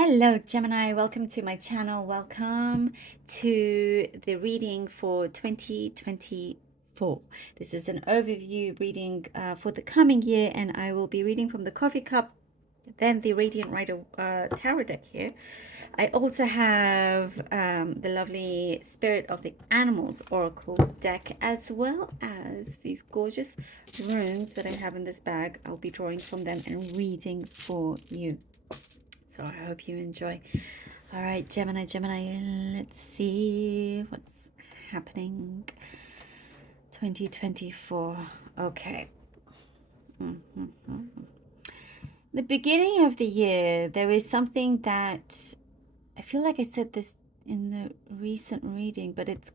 Hello, Gemini. Welcome to my channel. Welcome to the reading for 2024. This is an overview reading for the coming year, and I will be reading from the coffee cup, then the Radiant Rider tarot deck here. I also have the lovely Spirit of the Animals Oracle deck, as well as these gorgeous runes that I have in this bag. I'll be drawing from them and reading for you. So I hope you enjoy. All right, Gemini, let's see what's happening. 2024. Okay. The beginning of the year, there is something that I feel like I said this in the recent reading, but it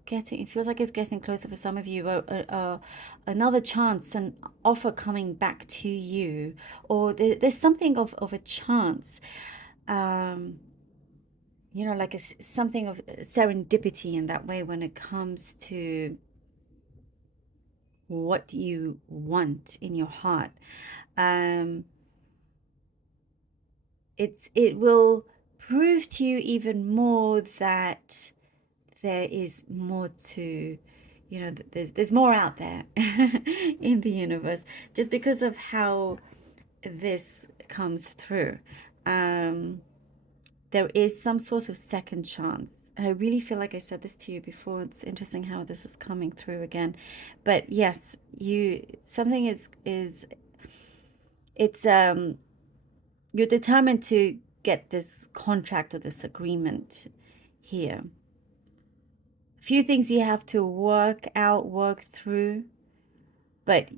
feels like it's getting closer for some of you. Another chance, an offer coming back to you, or there's something of a chance. Like something of serendipity in that way when it comes to what you want in your heart. It will prove to you even more that there is more to, there's more out there in the universe, just because of how this comes through. There is some sort of second chance. And I really feel like I said this to you before. It's interesting how this is coming through again. But yes, something it's you're determined to get this contract or this agreement here. A few things you have to work through, but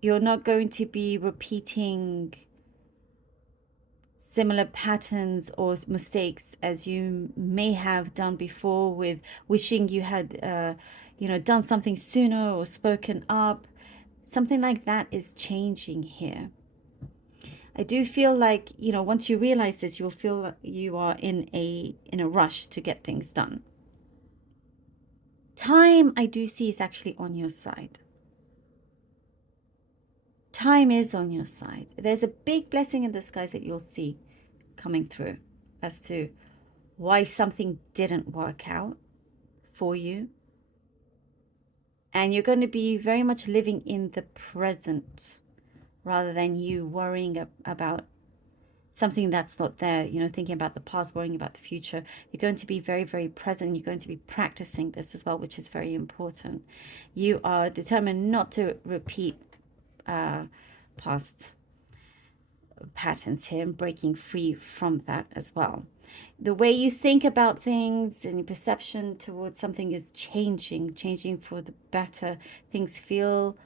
you're not going to be repeating similar patterns or mistakes as you may have done before, with wishing you had done something sooner or spoken up. Something like that is changing here. I do feel like, once you realize this, you'll feel you are in a rush to get things done. Time, I do see, is actually on your side. Time is on your side. There's a big blessing in disguise that you'll see coming through as to why something didn't work out for you. And you're going to be very much living in the present rather than you worrying about something that's not there, thinking about the past, worrying about the future. You're going to be very, very present. You're going to be practicing this as well, which is very important. You are determined not to repeat past patterns here and breaking free from that as well. The way you think about things and your perception towards something is changing for the better. Things feel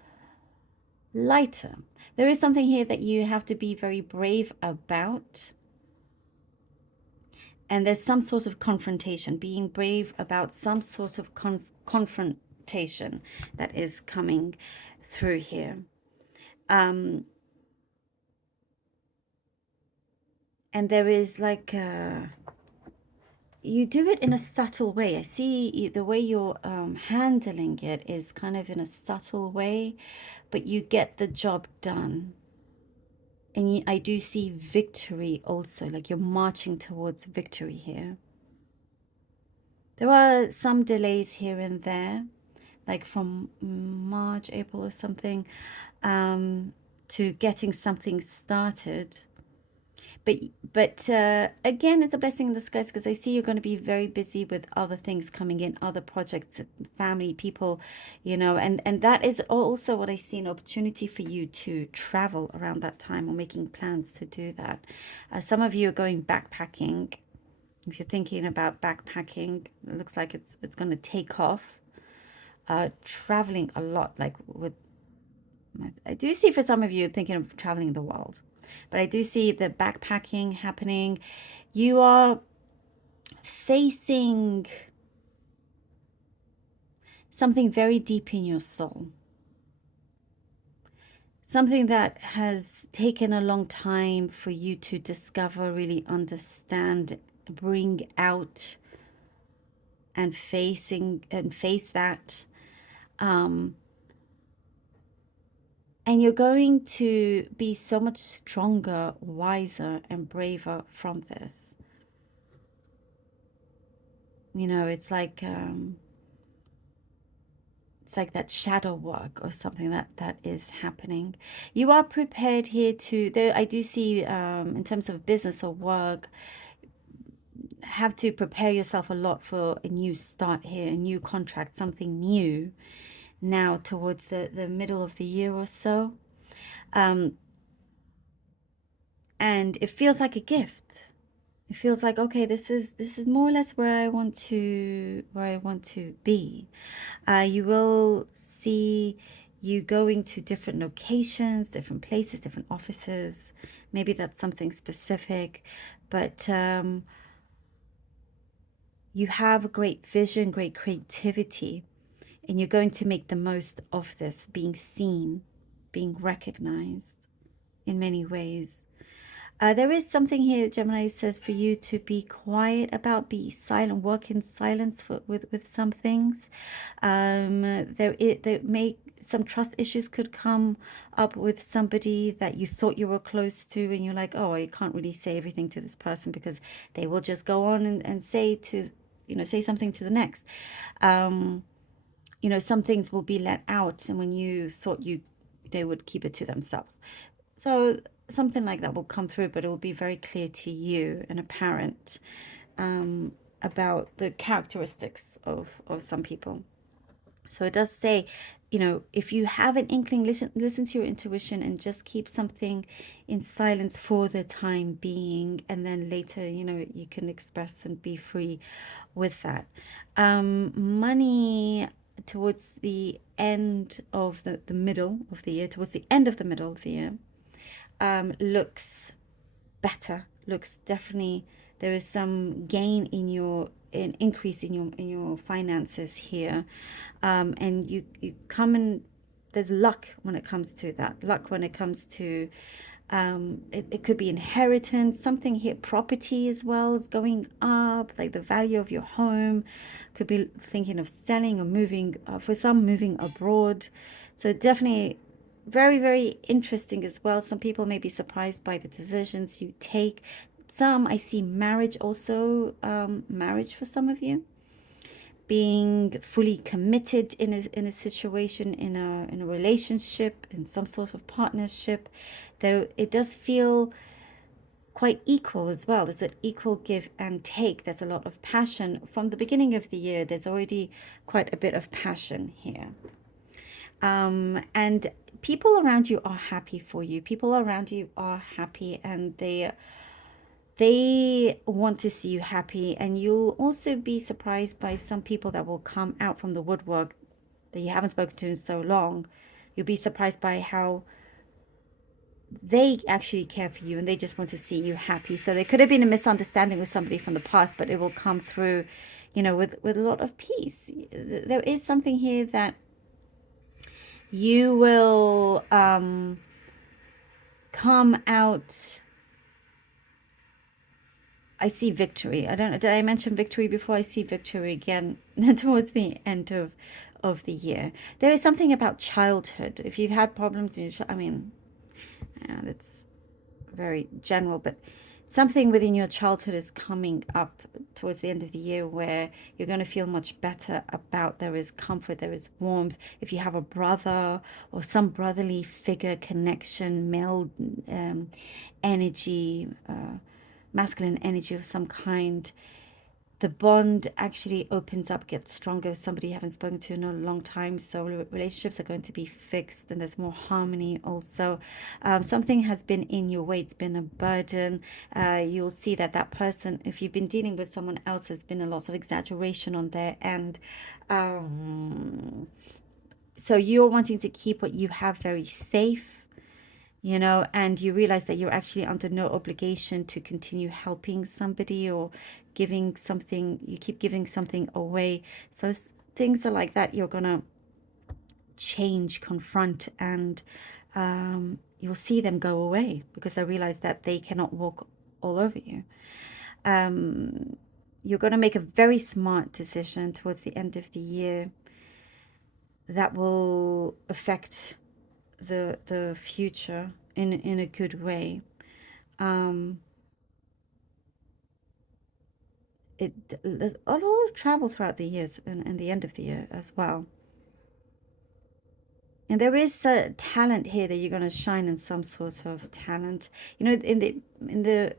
lighter. There is something here that you have to be very brave about. And there's some sort of confrontation, being brave about some sort of confrontation that is coming through here. And there is like you do it in a subtle way. I see the way you're handling it is kind of in a subtle way, but you get the job done. And I do see victory also, like you're marching towards victory here. There are some delays here and there, like from March, April or something, to getting something started. But again, it's a blessing in disguise, because I see you're going to be very busy with other things coming in, other projects, family, people, and that is also what I see, an opportunity for you to travel around that time or making plans to do that. Some of you are going backpacking. If you're thinking about backpacking, it looks like it's going to take off. Traveling a lot, like I do see for some of you thinking of traveling the world. But I do see the backpacking happening. You are facing something very deep in your soul. Something that has taken a long time for you to discover, really understand, bring out, and face that. And you're going to be so much stronger, wiser, and braver from this. it's like that shadow work or something that is happening. You are prepared here to there. I do see in terms of business or work, have to prepare yourself a lot for a new start here, a new contract, something new now towards the middle of the year or so. Um, and it feels like a gift. It feels like, okay, this is more or less where I want to be. You will see you going to different locations, different places, different offices. Maybe that's something specific, but you have a great vision, great creativity, and you're going to make the most of this being seen, being recognized in many ways. There is something here, Gemini says, for you to be quiet about, be silent, work in silence with some things. There may some trust issues could come up with somebody that you thought you were close to, and you're like, oh, I can't really say everything to this person because they will just go on and say to, say something to the next. Um, some things will be let out, and when you thought they would keep it to themselves. So something like that will come through, but it will be very clear to you and apparent um, about the characteristics of some people. So it does say, if you have an inkling, listen to your intuition and just keep something in silence for the time being. And then later, you can express and be free with that. Money towards the end of the middle of the year, towards the end of the middle of the year, looks better, looks definitely, there is some gain in an increase in your finances here, and you come in, there's luck when it comes to that, luck when it comes to it could be inheritance, something here, property as well is going up, like the value of your home, could be thinking of selling or moving, for some moving abroad. So definitely very, very interesting as well. Some people may be surprised by the decisions you take. Some, I see marriage also, marriage for some of you, being fully committed in a situation, in a relationship, in some sort of partnership. Though it does feel quite equal as well. There's an equal give and take. There's a lot of passion from the beginning of the year. There's already quite a bit of passion here. And people around you are happy for you. People around you are happy, and they want to see you happy. And you'll also be surprised by some people that will come out from the woodwork that you haven't spoken to in so long. You'll be surprised by how they actually care for you and they just want to see you happy. So there could have been a misunderstanding with somebody from the past, but it will come through, with a lot of peace. There is something here that you will come out. I see victory. I don't know, did I mention victory before? I see victory again towards the end of the year. There is something about childhood. If you've had problems in your I mean, yeah, that's very general, but something within your childhood is coming up towards the end of the year where you're going to feel much better about, there is comfort, there is warmth. If you have a brother or some brotherly figure connection, male energy, masculine energy of some kind, the bond actually opens up, gets stronger. Somebody you haven't spoken to in a long time, so relationships are going to be fixed, and there's more harmony also. Something has been in your way, it's been a burden. You'll see that person, if you've been dealing with someone else, there's been a lot of exaggeration on their end. So you're wanting to keep what you have very safe, and you realize that you're actually under no obligation to continue helping somebody or giving something. You keep giving something away. So things are like that. You're going to change, confront, and you'll see them go away because I realize that they cannot walk all over you. You're going to make a very smart decision towards the end of the year that will affect the future in a good way. there's a lot of travel throughout the years and the end of the year as well. And there is a talent here that you're going to shine in, some sort of talent. You know, in the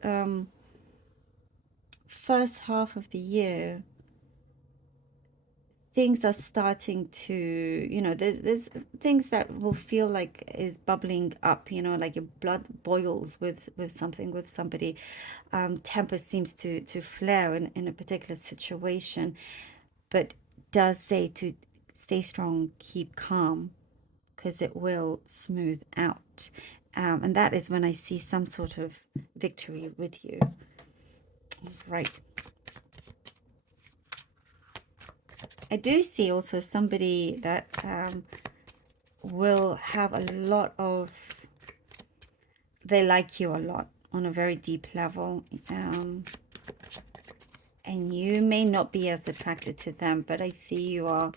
first half of the year, things are starting to, you know, there's things that will feel like is bubbling up, you know, like your blood boils with something, with somebody. Temper seems to flare in a particular situation, but does say to stay strong, keep calm, because it will smooth out. And that is when I see some sort of victory with you. Right. I do see also somebody that will have a lot of, they like you a lot on a very deep level. And you may not be as attracted to them, but I see you are,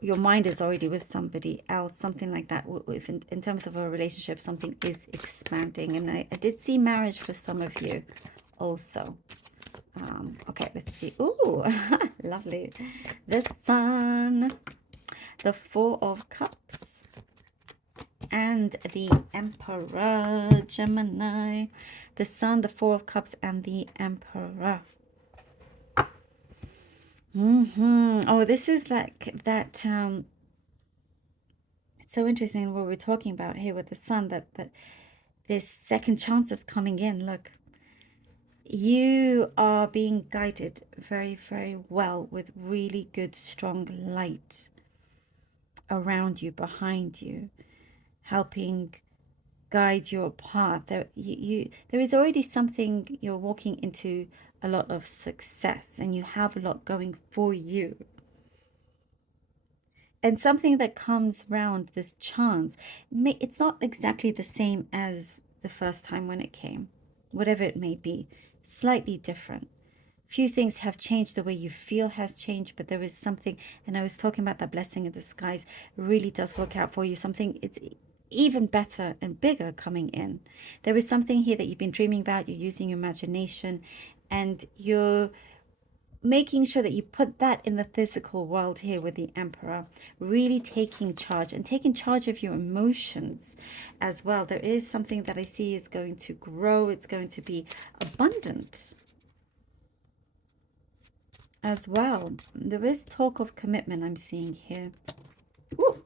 your mind is already with somebody else, something like that. If in terms of a relationship, something is expanding. And I did see marriage for some of you also. Okay, let's see. Ooh, lovely. The Sun, the Four of Cups, and the Emperor, Gemini. The Sun, the Four of Cups, and the Emperor. Oh, this is like that. It's so interesting what we're talking about here with the Sun, that this second chance is coming in. Look, you are being guided very, very well with really good, strong light around you, behind you, helping guide your path. There is already something, you're walking into a lot of success, and you have a lot going for you. And something that comes round, this chance, it's not exactly the same as the first time when it came, whatever it may be, slightly different. Few things have changed, the way you feel has changed, but there is something, and I was talking about that blessing in disguise, really does work out for you. Something, it's even better and bigger coming in. There is something here that you've been dreaming about, you're using your imagination, and you're making sure that you put that in the physical world here with the Emperor, really taking charge and taking charge of your emotions as well. There is something that I see is going to grow, it's going to be abundant as well. There is talk of commitment I'm seeing here. Ooh.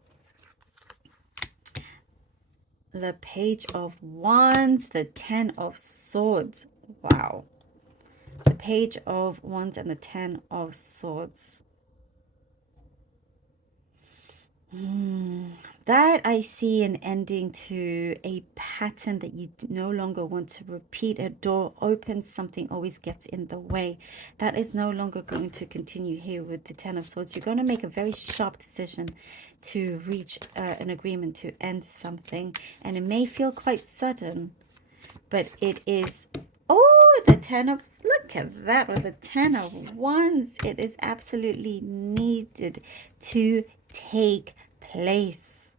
The Page of Wands, the Ten of Swords. Wow. The Page of Wands and the Ten of Swords. That I see an ending to a pattern that you no longer want to repeat. A door opens, something always gets in the way. That is no longer going to continue here with the Ten of Swords. You're going to make a very sharp decision to reach an agreement to end something. And it may feel quite sudden, but it is... Oh, the Ten of... Look at that with the Ten of Wands. It is absolutely needed to take place.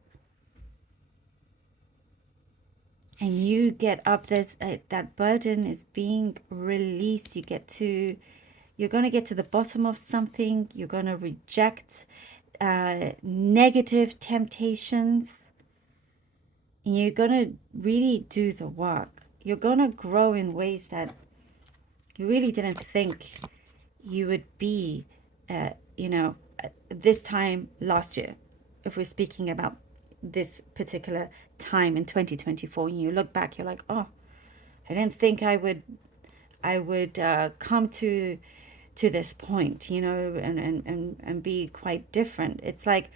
And you get up, there's that burden is being released. You're going to get to the bottom of something. You're going to reject negative temptations, and you're going to really do the work. You're going to grow in ways that you really didn't think you would be, you know, this time last year. If we're speaking about this particular time in 2024, and you look back, you're like, oh, I didn't think I would come to this point, you know, and be quite different. It's like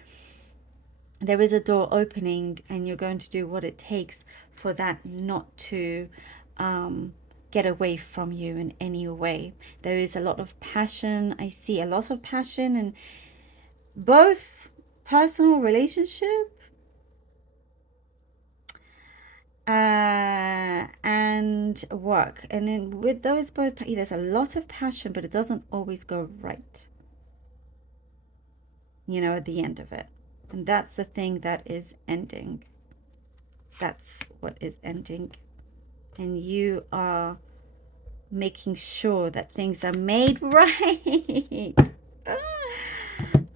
there is a door opening, and you're going to do what it takes for that not to get away from you in any way. There is a lot of passion. I see a lot of passion in both personal relationship and work. And then with those both, there's a lot of passion, but it doesn't always go right, you know, at the end of it. And that's the thing that is ending. That's what is ending. And you are making sure that things are made right.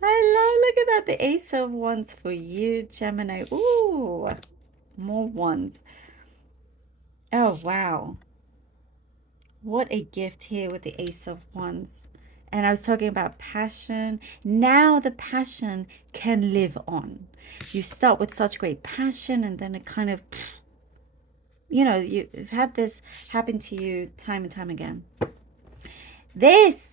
I love, look at that, the Ace of Wands for you, Gemini. Ooh, more wands. Oh, wow. What a gift here with the Ace of Wands. And I was talking about passion. Now the passion can live on. You start with such great passion and then it kind of, you know, you've had this happen to you time and time again. This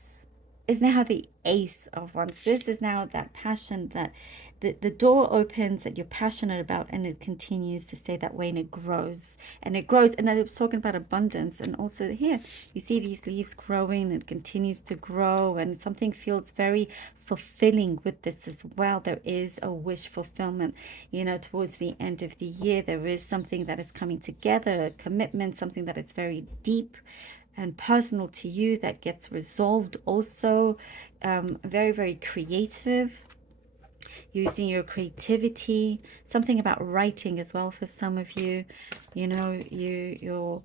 is now the Ace of Wands. This is now that passion that the door opens that you're passionate about, and it continues to stay that way, and it grows and it grows. And I was talking about abundance, and also here you see these leaves growing and continues to grow, and something feels very fulfilling with this as well. There is a wish fulfillment, you know, towards the end of the year. There is something that is coming together, a commitment, something that is very deep and personal to you that gets resolved also. Very, very creative, using your creativity, something about writing as well for some of you. You know, you're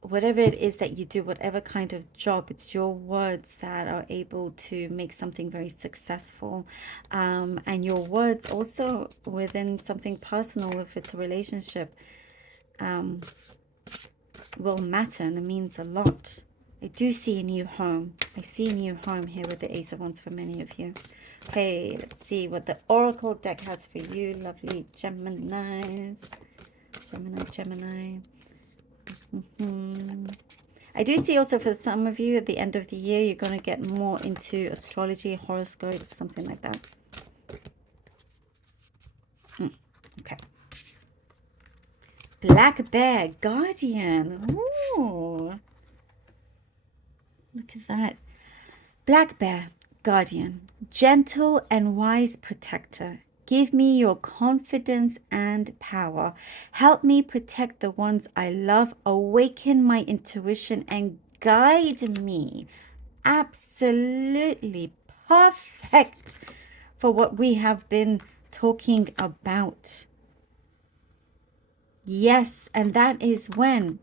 whatever it is that you do, whatever kind of job, it's your words that are able to make something very successful. And your words also within something personal, if it's a relationship, will matter, and it means a lot. I do see a new home. I see a new home here with the Ace of Wands for many of you. Okay, let's see what the Oracle deck has for you, lovely Geminis. Gemini. I do see also for some of you at the end of the year, you're going to get more into astrology, horoscopes, something like that. Okay. Black Bear, Guardian. Ooh. Look at that. Black Bear, Guardian, gentle and wise protector. Give me your confidence and power. Help me protect the ones I love. Awaken my intuition and guide me. Absolutely perfect for what we have been talking about. Yes, and that is when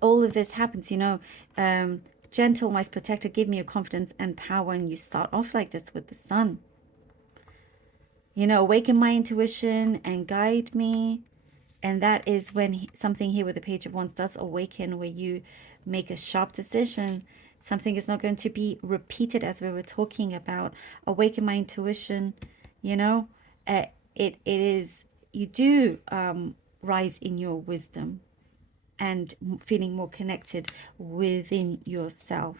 all of this happens, you know. Gentle, wise protector, give me your confidence and power. And you start off like this with the sun. You know, awaken my intuition and guide me. And that is when something here with the Page of Wands does awaken, where you make a sharp decision. Something is not going to be repeated, as we were talking about. Awaken my intuition, you know. It is, you do rise in your wisdom and feeling more connected within yourself.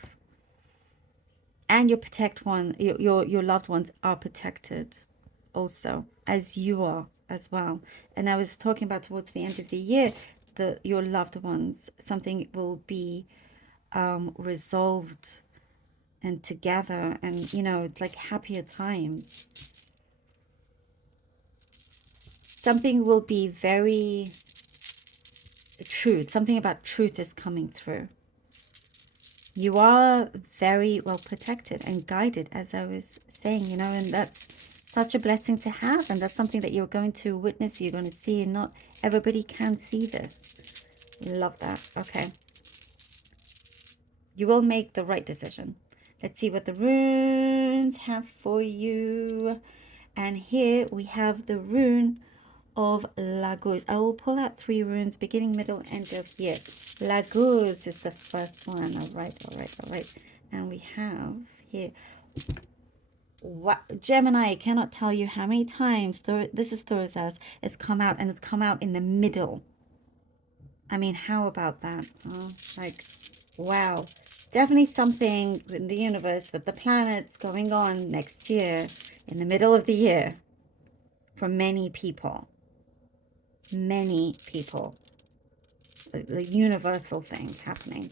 And your loved ones are protected also, as you are as well. And I was talking about towards the end of the year, your loved ones, something will be resolved and together, and you know, it's like happier times. Something will be very truth, something about truth is coming through. You are very well protected and guided, as I was saying, you know, and that's such a blessing to have. And that's something that you're going to witness, you're going to see, and not everybody can see this. Love that. Okay. You will make the right decision. Let's see what the runes have for you. And here we have the rune of Laguz. I will pull out 3 runes, beginning, middle, end of year. Laguz is the first one. All right. And we have here, what, Gemini, I cannot tell you how many times, this is Thursday, it's come out, and it's come out in the middle. I mean, how about that? Oh, like, wow. Definitely something in the universe with the planets going on next year, in the middle of the year, for many people. Many people. The universal thing happening.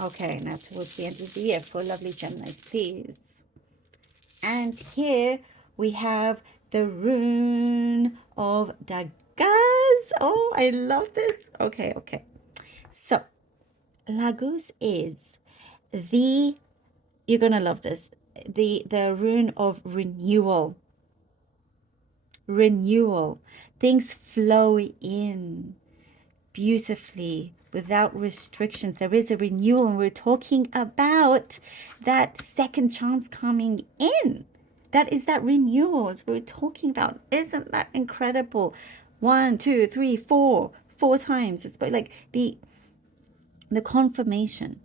Okay, now towards the end of the year for lovely Gemini, please. And here we have the rune of Dagaz. Oh, I love this. Okay. So, Laguz is you're going to love this, the rune of renewal. Renewal. Things flow in beautifully without restrictions. There is a renewal, and we're talking about that second chance coming in. That is that renewal as we're talking about. Isn't that incredible? One, two, three, four times. It's like the confirmation,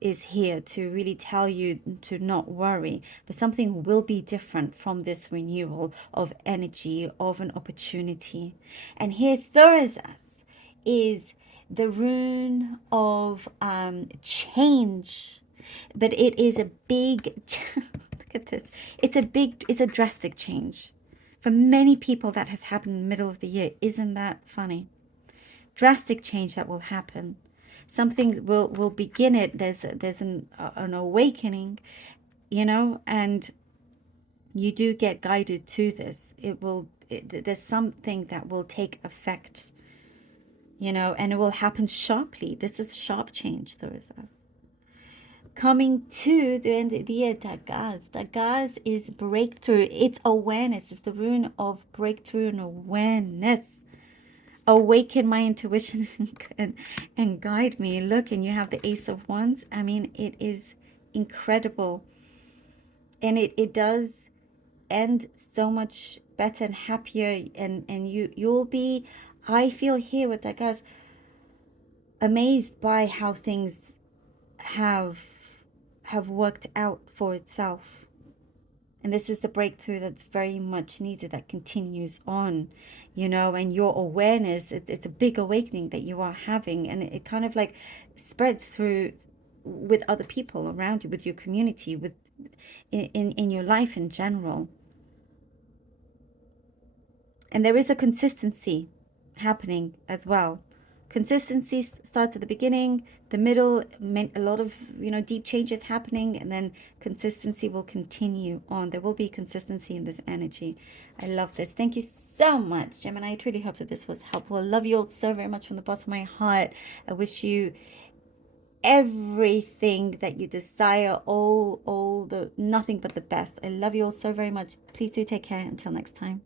is here to really tell you to not worry, but something will be different from this renewal of energy, of an opportunity. And here Thursas is the rune of change, but it is a big look at this, it's a drastic change for many people. That has happened in the middle of the year. Isn't that funny? Drastic change that will happen. Something will begin it. There's an awakening, and you do get guided to this. There's something that will take effect, and it will happen sharply. This is sharp change, there is us. Coming to the end of the year, Dagaz. Dagaz is breakthrough. It's awareness. It's the rune of breakthrough and awareness. Awaken my intuition and guide me. Look, and you have the Ace of Wands. I mean, it is incredible. And it does end so much better and happier. And you'll be, I feel here with that, guys, amazed by how things have worked out for itself. And this is the breakthrough that's very much needed, that continues on, and your awareness, it's a big awakening that you are having. And it kind of like spreads through with other people around you, with your community, with in your life in general. And there is a consistency happening as well. Consistency starts at the beginning, the middle, meant a lot of deep changes happening, and then consistency will continue on. There will be consistency in this energy. I love this. Thank you so much, Gemini. I truly hope that this was helpful. I love you all so very much from the bottom of my heart. I wish you everything that you desire, all the nothing but the best. I love you all so very much. Please do take care. Until next time.